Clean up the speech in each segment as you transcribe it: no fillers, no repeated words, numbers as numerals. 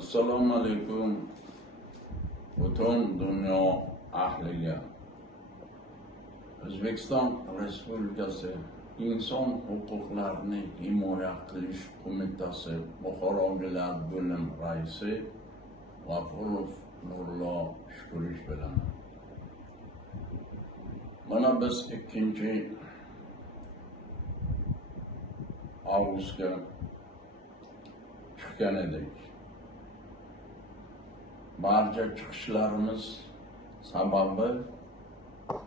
Assalomu alaykum butun dunyo ahliga. O'zbekiston Respublikasi Inson huquqlarini himoya qilish qo'mitasi Buxoro viloyat bo'lim raisi G'afurov Nurlo Shukurish bilan. Mana biz 2 avgustga chiqqan edik. Barcha chiqishlarimiz sababi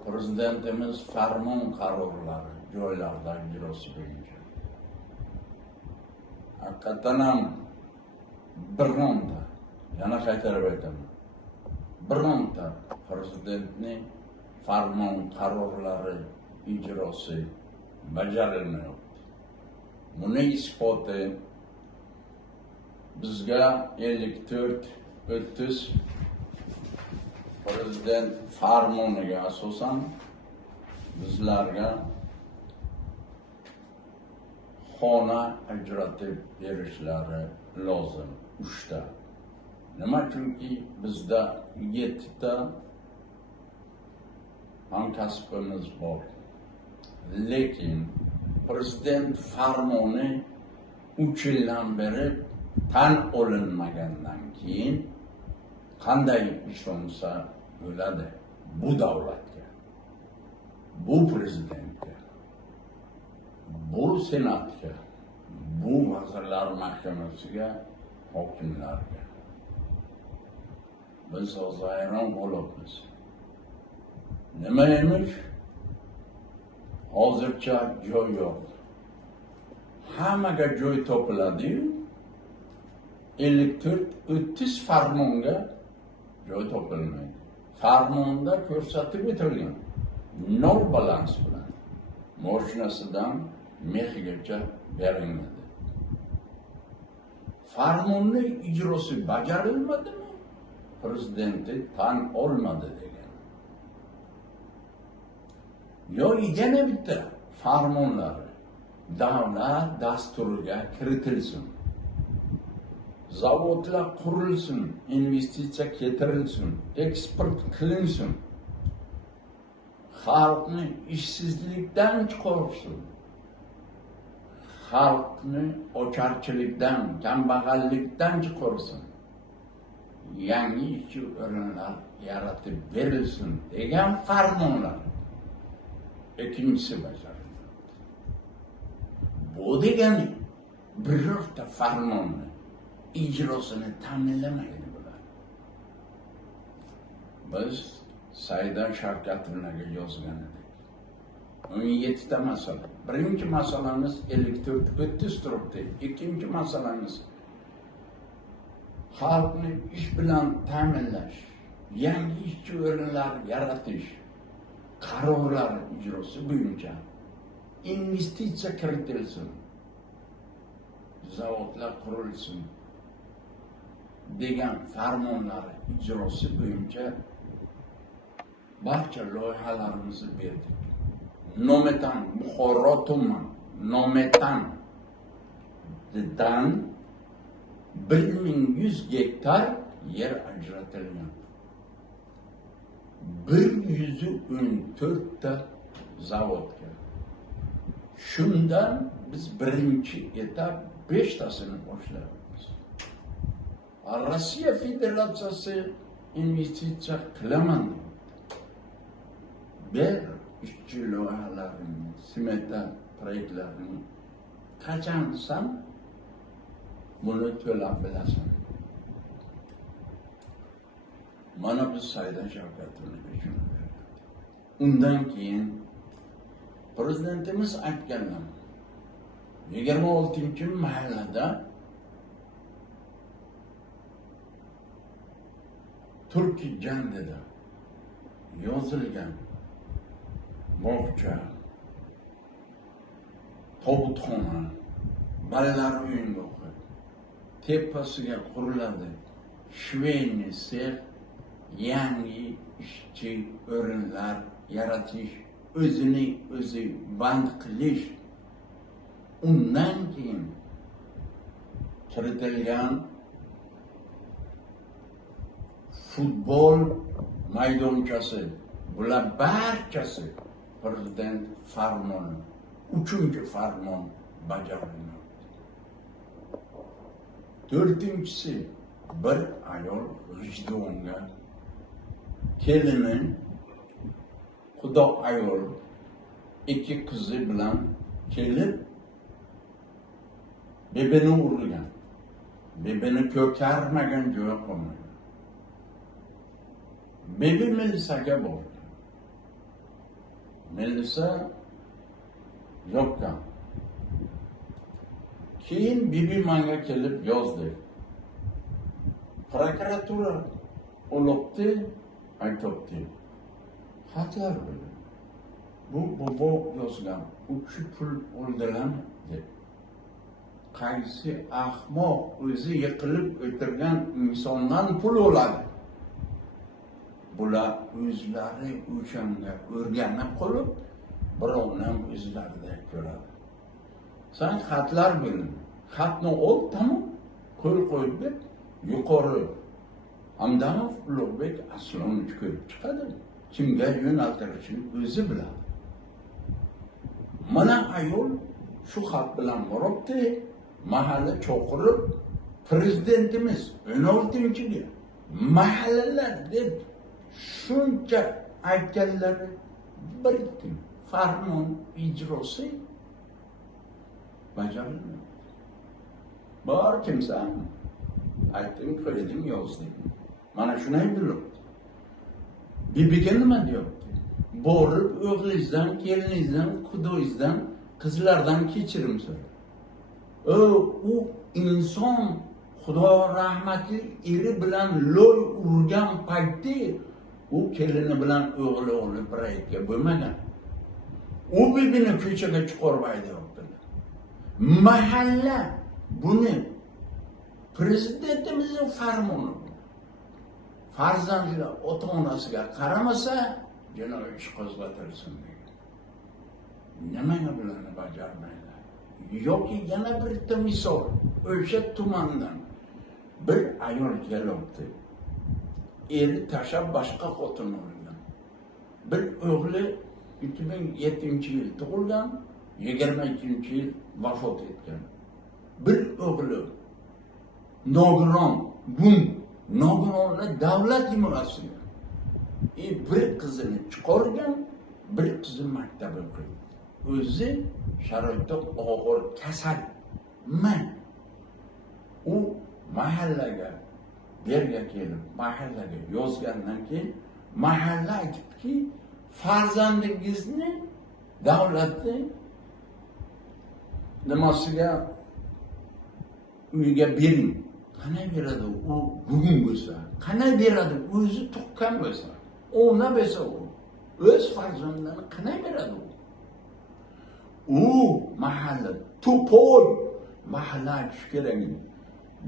Prezidentimiz farmon qarorlari joylarda ijrosi bo'yicha. Haqiqatan ham bironta, yana qaytarib aytaman, bironta Prezidentning farmon qarorlari ijrosi bajarilmayapti. Buning isboti bizga 54-30 Prezident farmoniga asosan bizlarga xona ajratib berishlari lozim. 3 ta. Nima chunki bizda 7 ta hamkasbimiz bor. Lekin Prezident farmoni 3 yildan beri tan olinmagandan keyin qanday ishonsa bo'ladi bu davlatga, bu prezidentga, bu senatga, bu vazirlar mahkamasiga, hokimlarga. Biz hozir hayron bo'libmiz. Nima emish? Hozircha joy yo'q. Hammaga joy topiladi-yu, 54-30 farmonga joy topilmaydi. Farmonda ko'rsatib o'tilgan 0 balans bilan moshinasidan mehigacha berilmadi. Farmonning ijrosi bajarilmadimi? Prezidenti tan olmadi degan. Yana bitta farmonlari davlat dasturiga kiritilsin. Zavodlar qurilsin, investitsiya keltirilsin, eksport qilinsin. Xalqni ishsizlikdan chiqarsin. Xalqni ocharchilikdan, kambag'allikdan chiqarsin. Yangi ish o'rinlar yaratib berilsin degan farmonlar. Ikkinchisi bajarildi. Bu degani birorta farmonni ijrosini ta'minlamaydi bular. Biz Saida Shavkatovaga yozgan edik. 17 ta masala. Birinchi masalamiz 54-30 turibdi. Ikkinchi masalamiz xalqni ish bilan ta'minlash, yangi ish o'rinlar yaratish qarorlari ijrosi bo'yicha investitsiya kiritilsin, zavodlar qurilsin degan farmonlar ijrosi bo'yicha barcha loyihalarimizni berdik. Nometan Buxoro tuman Nometandan 1100 gektar yer ajratilgan. 114 ta zavodga. Shundan biz birinchi etap 5 tasini boshlayapmiz. Rossiya Federatsiyasi investitsiya qilaman. Bir ishchi loyihalarini, smeta proyektlarini qachonsan buni to'lab bilasan. Mana biz Saida Shavkatovaga shuni berdik. Undan keyin Prezidentimiz aytganlar 26-mahallada Turkiy jandida yozilgan bog'cha, tobutxona, bolalar o'yingohi tepasiga quriladi shveyni sex, yangi ishchi o'rinlar yaratish, o'zini o'zi band qilish. Undan keyin kiritilgan futbol maydonchasi, bular barchasi prezident farmoni, 3-farmon bajarilmoqda. 4-si, bir ayol g'ijduvonga kelini, xudo ayol 2 qizi bilan kelib bebeni urgan. Bebeni ko'karmagan joyi qolmagan. Bebe milisaga bordi. Milisa yo'qkan. Keyin bibi menga kelib yozdi. Prokuratura olibdi, aytibdi. Xatlar bilan. Bu bobo yozgan, 3 pul o'ldiram deb. Qaysi ahmoq o'zi yiqilib o'tirgan insondan pul oladi? Bular o'zlari o'shanga o'rganib qolib, birovni ham o'zlarida ko'radi. Sen xatlar bilan, xatni ol, tamom, qo'l qo'yib ber, yuqori Hamdamov Ulug'bek Aslonovich ko'rib chiqadi. Kimga yo'naltirishini o'zi biladi. Mana ayol shu xat bilan boribdi, mahalla cho'qirib, prezidentimiz 16-ga mahallalar deb shuncha aytganlari bir kun farmon ijrosi bajarilmadi. Bor kimsan? Aytdim, qo'ydim, yozdim. Mana shunday bilib. Bibiga nima deyapti? Borib o'g'lingizdan, keliningizdan, xudoyingizdan, qizlardan kechirim so'ra. U inson Xudo rahmatli eri bilan loy urgan paytda u kelini bilan o'g'li olib birga bo'lmagan. U bibini ko'chaga chiqarib haydayaptilar. Mahalla buni prezidentimizning farmoni. Farzandlar ota-onasiga qaramasa, jinoiy ish qo'zg'atilsin degan. Nimaga bularni bajarmaydi? Yoki yana bitta misol, o'sha tumandan bir ayol kelibdi. Eri tashlab boshqa xotin olgan. Bir o'g'li 2007-yil tug'ilgan, 22-yil vafot etgan. Bir o'g'li nogiron, nogironlar davlat imorasiga. Bir qizini chiqargan, bir qizi maktab o'qiydi. O'zi sharoitda og'ir kasal. U mahallaga berga kelib, mahallaga yozgandan keyin mahalla aytibki, farzandingizni davlatni nimasiga uyga bering. Qanday beradi u bugun bo'lsa? Qanday beradi o'zi tuqqan bo'lsa? Ona bo'lsa u o'z farzandlarini qanday beradi u? U mahalla to'poy mahalla aytish kerak.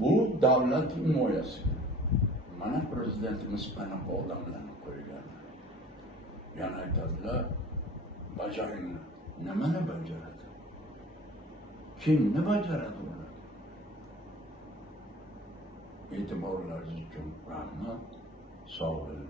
Bu davlat himoyasi. Mana prezidentimiz qanaqa odamlarni qo'ygan. Yana aytadilar, bajaringlar. Nimani bajaradi? Kimni bajaradi ular? E'tiborlaringiz uchun rahmat. Sog' bo'ling.